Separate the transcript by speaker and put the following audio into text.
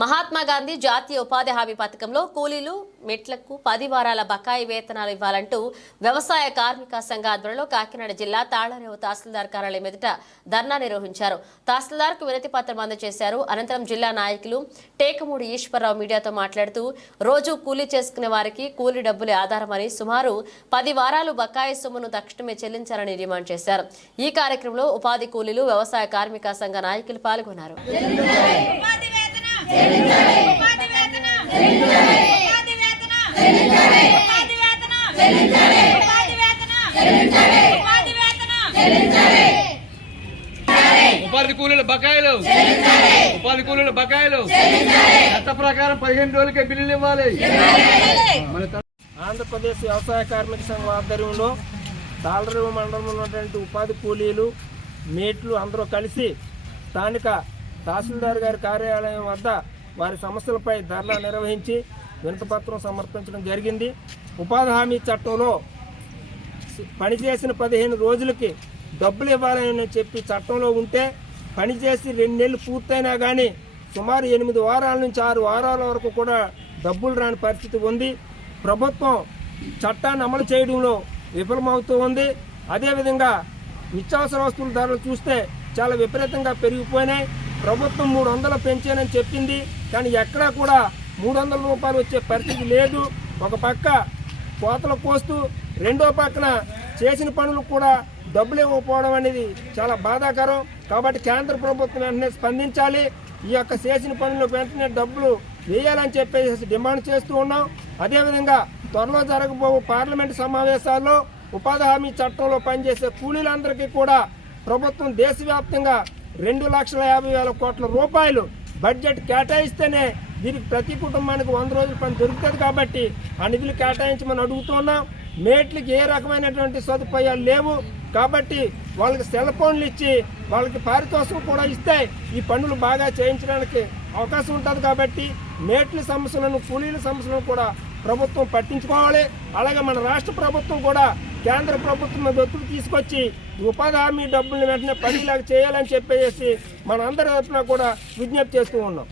Speaker 1: మహాత్మా గాంధీ జాతీయ ఉపాధి హామీ పథకంలో కూలీలు మెట్లకు పది వారాల బకాయి వేతనాలు ఇవ్వాలంటూ వ్యవసాయ కార్మిక సంఘ ఆధ్వర్యంలో కాకినాడ జిల్లా తాళరేవు తహసీల్దార్ కార్యాలయం ఎదుట ధర్నా నిర్వహించారు. తహసీల్దార్కు వినతి పత్రం అందజేశారు. అనంతరం జిల్లా నాయకులు టేకమూడి ఈశ్వరరావు మీడియాతో మాట్లాడుతూ రోజు కూలీ చేసుకునే వారికి కూలీ డబ్బులే ఆధారమని సుమారు పది వారాలు బకాయి సొమ్మును తక్షణమే చెల్లించాలని డిమాండ్ చేశారు. ఈ కార్యక్రమంలో ఉపాధి కూలీలు వ్యవసాయ కార్మిక సంఘ నాయకులు పాల్గొన్నారు.
Speaker 2: ఉపాధి ఉపాధి ఉపాధి ఉపాధి ఉపాధి ఉపాధి
Speaker 3: కూలీల బకాయిలు. ఉపాధి కూలీల బకాయిలు. చట్ట ప్రకారం పదిహేను రోజులకే బిల్లులు ఇవ్వాలి. మన
Speaker 4: ఆంధ్రప్రదేశ్ వ్యవసాయ కార్మిక సంఘం ఆధ్వర్యంలో తాళరేవు మండలంలో ఉన్నటువంటి ఉపాధి కూలీలు మేట్లు అందరూ కలిసి స్థానిక తహసీల్దార్ గారి కార్యాలయం వద్ద వారి సమస్యలపై ధర్నా నిర్వహించి వినతపత్రం సమర్పించడం జరిగింది. ఉపాధి హామీ చట్టంలో పనిచేసిన పదిహేను రోజులకి డబ్బులు ఇవ్వాలని చెప్పి చట్టంలో ఉంటే పనిచేసి రెండు నెలలు పూర్తయినా కానీ సుమారు ఎనిమిది వారాల నుంచి ఆరు వారాల వరకు కూడా డబ్బులు రాని పరిస్థితి ఉంది. ప్రభుత్వం చట్టాన్ని అమలు చేయడంలో విఫలమవుతూ ఉంది. అదేవిధంగా నిత్యావసర వస్తువుల ధరలు చూస్తే చాలా విపరీతంగా పెరిగిపోయినాయి. ప్రభుత్వం మూడు వందలు పెంచానని చెప్పింది కానీ ఎక్కడా కూడా మూడు వందల రూపాయలు వచ్చే పరిస్థితి లేదు. ఒక పక్క కోతలు కోస్తూ రెండో పక్కన చేసిన పనులు కూడా డబ్బులు ఇవ్వకపోవడం అనేది చాలా బాధాకరం. కాబట్టి కేంద్ర ప్రభుత్వం వెంటనే స్పందించాలి. ఈ యొక్క చేసిన పనులు వెంటనే డబ్బులు వేయాలని చెప్పేసి డిమాండ్ చేస్తూ ఉన్నాం. అదేవిధంగా త్వరలో జరగబో పార్లమెంటు సమావేశాల్లో ఉపాధి హామీ చట్టంలో పనిచేసే కూలీలందరికీ కూడా ప్రభుత్వం దేశవ్యాప్తంగా రెండు లక్షల యాభై వేల కోట్ల రూపాయలు బడ్జెట్ కేటాయిస్తేనే దీనికి ప్రతి కుటుంబానికి వంద రోజుల పని దొరుకుతుంది కాబట్టి ఆ నిధులు కేటాయించమని అడుగుతున్నాం. మేట్లకి ఏ రకమైనటువంటి సదుపాయాలు లేవు కాబట్టి వాళ్ళకి సెల్ ఫోన్లు ఇచ్చి వాళ్ళకి పారితోషికం కూడా ఇస్తే ఈ పనులు బాగా చేయించడానికి అవకాశం ఉంటుంది కాబట్టి మేట్ల సమస్యలను కూలీల సమస్యలను కూడా ప్రభుత్వం పట్టించుకోవాలి. అలాగే మన రాష్ట్ర ప్రభుత్వం కూడా కేంద్ర ప్రభుత్వం మీద తీసుకొచ్చి ఉపాధి హామీ డబ్బుల్ని వెంటనే పనిలాగా చేయాలని చెప్పేసి మనందరి తరఫున కూడా విజ్ఞప్తి చేస్తూ ఉన్నాం.